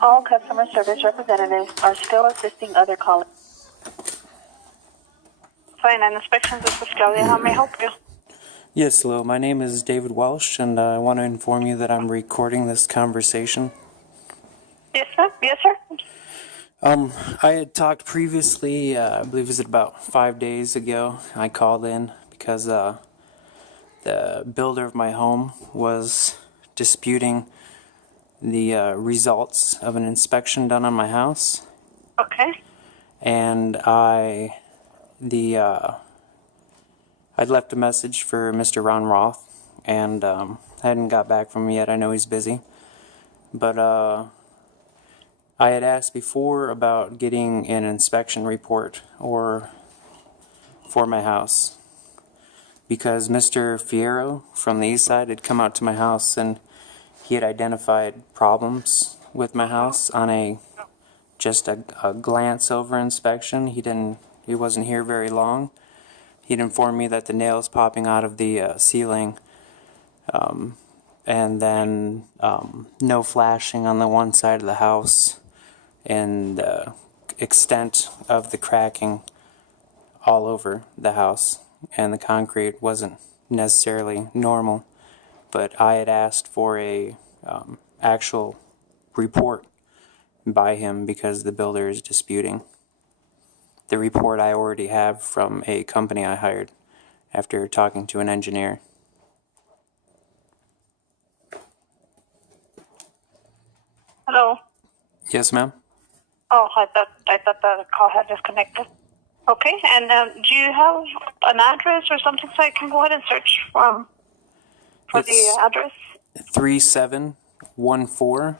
All customer service representatives are still assisting other callers. Finance Inspections, this is Claudia. How may I help you? Yes, hello. My name is David Welsh, and I want to inform you that I'm recording this conversation. Yes, sir. Yes, sir. I had talked previously, I believe it was about 5 days ago. I called in because the builder of my home was disputing the results of an inspection done on my house. Okay. And I'd left a message for Mr. Ron Roth, and I hadn't got back from him yet. I know he's busy. But I had asked before about getting an inspection report for my house, because Mr. Fierro from the east side had come out to my house and he had identified problems with my house on just a glance over inspection. He wasn't here very long. He'd informed me that the nails popping out of the ceiling, and then no flashing on the one side of the house, and the extent of the cracking all over the house, and the concrete wasn't necessarily normal. But I had asked for a actual report by him because the builder is disputing. The report I already have from a company I hired after talking to an engineer. Hello. Yes, ma'am? Oh, I thought the call had disconnected. Okay, and do you have an address or something so I can go ahead and search for the address? 3714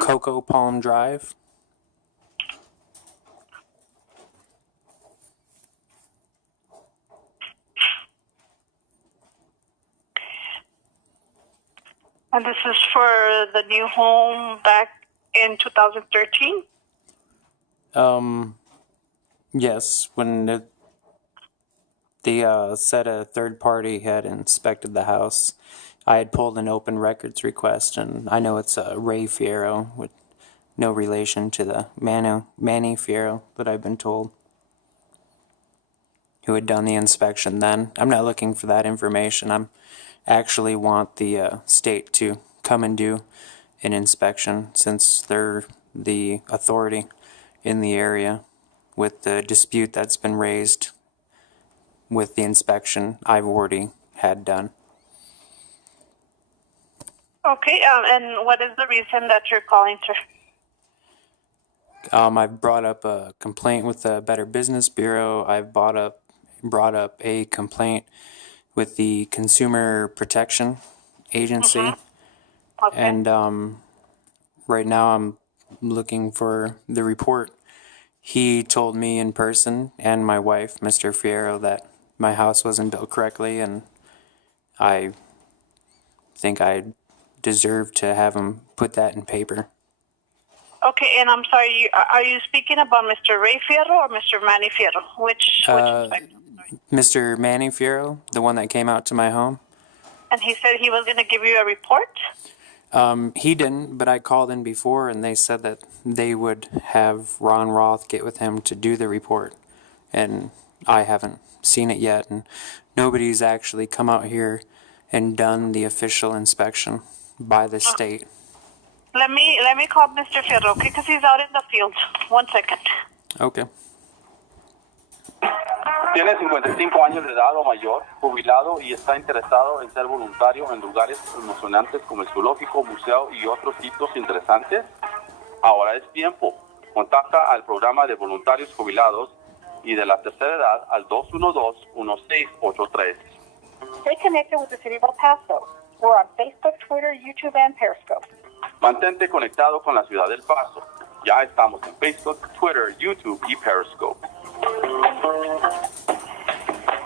Cocoa Palm Drive. And this is for the new home back in 2013? Yes, when they said a third party had inspected the house, I had pulled an open records request, and I know it's Ray Fierro, with no relation to the Manny Fierro that I've been told, who had done the inspection then. I'm not looking for that information. I'm actually want the state to come and do an inspection, since they're the authority in the area with the dispute that's been raised with the inspection I've already had done. Okay, and what is the reason that you're calling, sir? I've brought up a complaint with the Better Business Bureau. I've brought up a complaint with the Consumer Protection Agency. Mm-hmm. Okay. And right now I'm looking for the report. He told me in person and my wife, Mr. Fierro, that my house wasn't built correctly, and I think I deserve to have him put that in paper. Okay, and I'm sorry, are you speaking about Mr. Ray Fierro or Mr. Manny Fierro? Which inspector? Mr. Manny Fierro, the one that came out to my home. And he said he was going to give you a report? He didn't, but I called in before, and they said that they would have Ron Roth get with him to do the report. And I haven't seen it yet, and nobody's actually come out here and done the official inspection by the state. Let me call Mr. Fierro, okay, because he's out in the field. 1 second. Okay. Tiene 55 años de edad o mayor, jubilado y está interesado en ser voluntario en lugares emocionantes como el zoológico, museo y otros sitios interesantes. Ahora es tiempo. Contacta al programa de voluntarios jubilados y de la tercera edad al 212-1683. Stay connected with the City of El Paso. We're on Facebook, Twitter, YouTube, and Periscope. Mantente conectado con la ciudad del Paso. Ya estamos en Facebook, Twitter, YouTube y Periscope.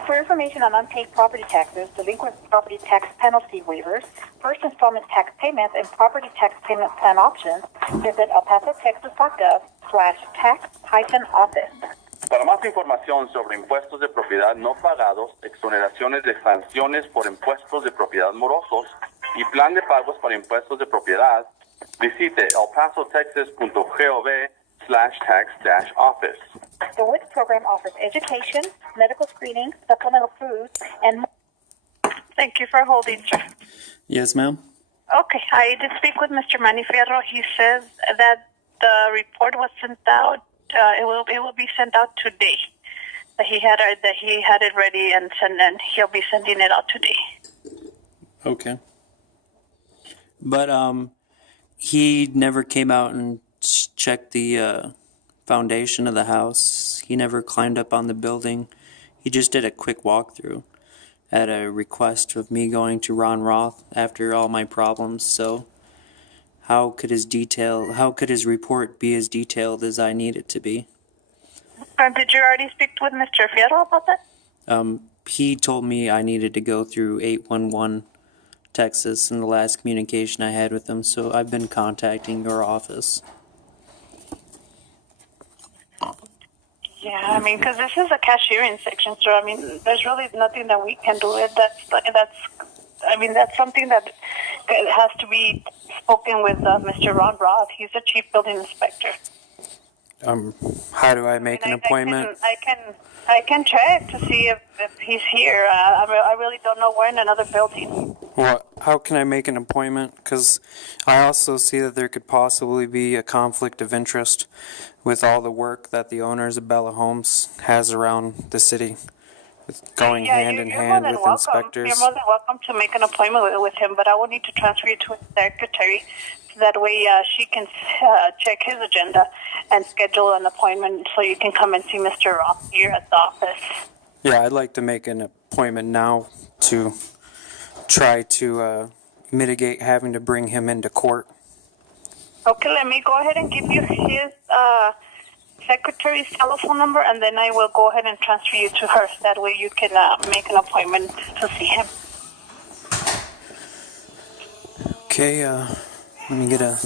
For information on unpaid property taxes, delinquent property tax penalty waivers, first installment tax payments, and property tax payment plan options, visit elpasotexas.gov/tax-office. Para más información sobre impuestos de propiedad no pagados, exoneraciones de sanciones por impuestos de propiedad morosos y plan de pagos para impuestos de propiedad, Visite elpasotexas.gov/tax-office. The WIC program offers education, medical screening, supplemental food, and more. Thank you for holding, sir. Yes, ma'am. Okay, I did speak with Mr. Maniferro. He says that the report was sent out. It will be sent out today. That he had it ready and he'll be sending it out today. Okay. But he never came out and checked the foundation of the house. He never climbed up on the building. He just did a quick walkthrough at a request of me going to Ron Roth after all my problems. So how could his report be as detailed as I need it to be? Did you already speak with Mr. Fierro about that? He told me I needed to go through 811 Texas in the last communication I had with him, so I've been contacting your office. Yeah, I mean, because this is a cashiering section, so I mean, there's really nothing that we can do. That's something that has to be spoken with Mr. Ron Roth. He's the chief building inspector. How do I make an appointment? I can check to see if he's here. I really don't know. We're in another building. Well, how can I make an appointment? Because I also see that there could possibly be a conflict of interest with all the work that the owners of Bella Homes has around the city, going hand in hand with inspectors. You're more than welcome to make an appointment with him, but I will need to transfer you to his secretary. That way she can check his agenda and schedule an appointment so you can come and see Mr. Roth here at the office. Yeah, I'd like to make an appointment now to try to mitigate having to bring him into court. Okay, let me go ahead and give you his secretary's telephone number, and then I will go ahead and transfer you to her. That way you can make an appointment to see him. Okay, let me get a...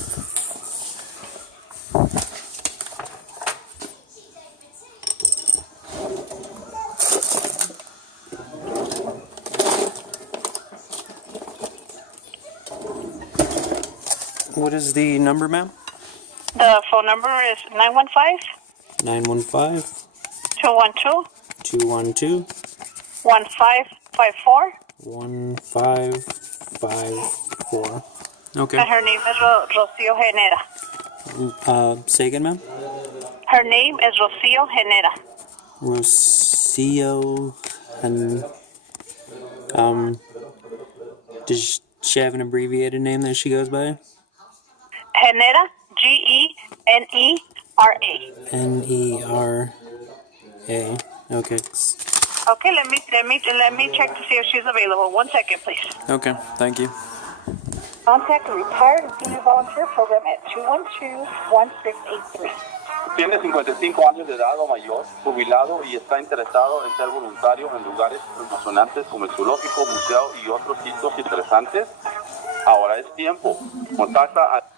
What is the number, ma'am? The phone number is 915 915 212 212 1554. 1554. Okay. And her name is Rocio Genera. Say again, ma'am? Her name is Rocio Genera. Rocio, and does she have an abbreviated name that she goes by? Genera, Genera. Nera. Okay. Okay, let me check to see if she's available. 1 second, please. Okay, thank you. Contact the Retired and Senior Volunteer Program at 212-1683. Tiene 55 años de edad o mayor, jubilado y está interesado en ser voluntario en lugares emocionantes como el zoológico, museo y otros sitios interesantes. Ahora es tiempo. Contacta a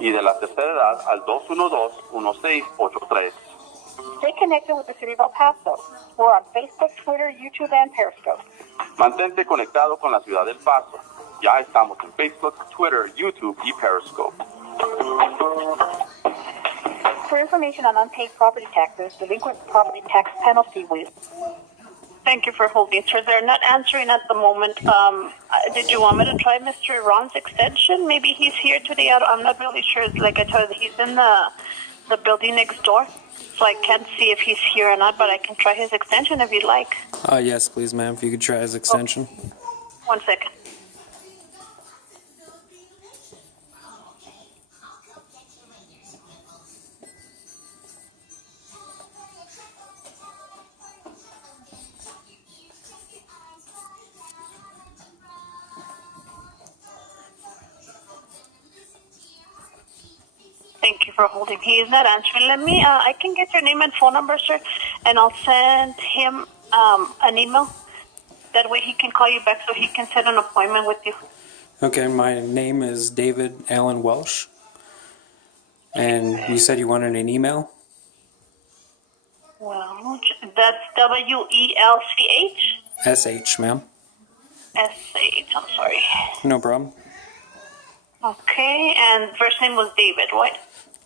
y de la tercera edad al 212-1683. Stay connected with the City of El Paso. We're on Facebook, Twitter, YouTube, and Periscope. Mantente conectado con la ciudad del Paso. Ya estamos en Facebook, Twitter, YouTube y Periscope. For information on unpaid property taxes, delinquent property tax penalty waiver. Thank you for holding, sir. They're not answering at the moment. Did you want me to try Mr. Ron's extension? Maybe he's here today. I'm not really sure. Like I told you, he's in the building next door. So I can't see if he's here or not, but I can try his extension if you'd like. Yes, please, ma'am, if you could try his extension. Okay. 1 second. Thank you for holding. He is not answering. Let me, I can get your name and phone number, sir, and I'll send him an email. That way he can call you back so he can set an appointment with you. Okay, my name is David Allen Welsh. And you said you wanted an email? Well, that's WELCH? SH, ma'am. SH, I'm sorry. No problem. Okay, and first name was David, right?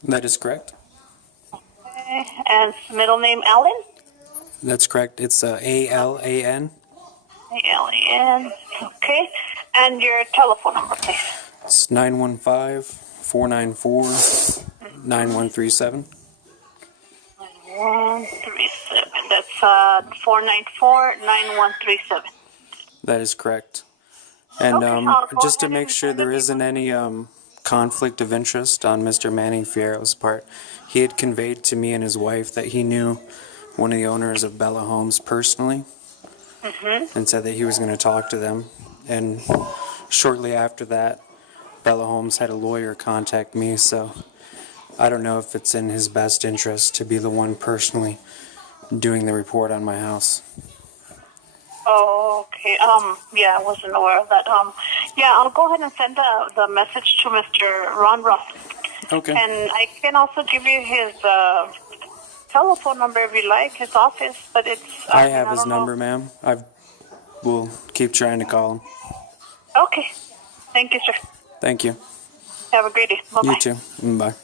That is correct. Okay, and middle name Alan? That's correct. It's ALAN. A-L-E-N. Okay, and your telephone number, please. It's 915-494-9137. 9137. That's 494-9137. That is correct. And Okay, I'll go just to ahead make and sure send there it isn't any conflict of interest on Mr. Manning Fierro's part, he had conveyed to me and his wife that he knew one of the owners of Bella Homes personally, and said that he was going to talk to them. And shortly after that, Bella Homes had a lawyer contact me, so I don't know if it's in his best interest to be the one personally doing the report on my house. Oh, okay. Yeah, I wasn't aware of that. Yeah, I'll go ahead and send the message to Mr. Ron Roth. Okay. And I can also give you his telephone number if you like, his office, but it's... I have his don't know. number, ma'am. We'll keep trying to call him. Okay. Thank you, sir. Thank you. Have a great day. Bye-bye. You too. Bye.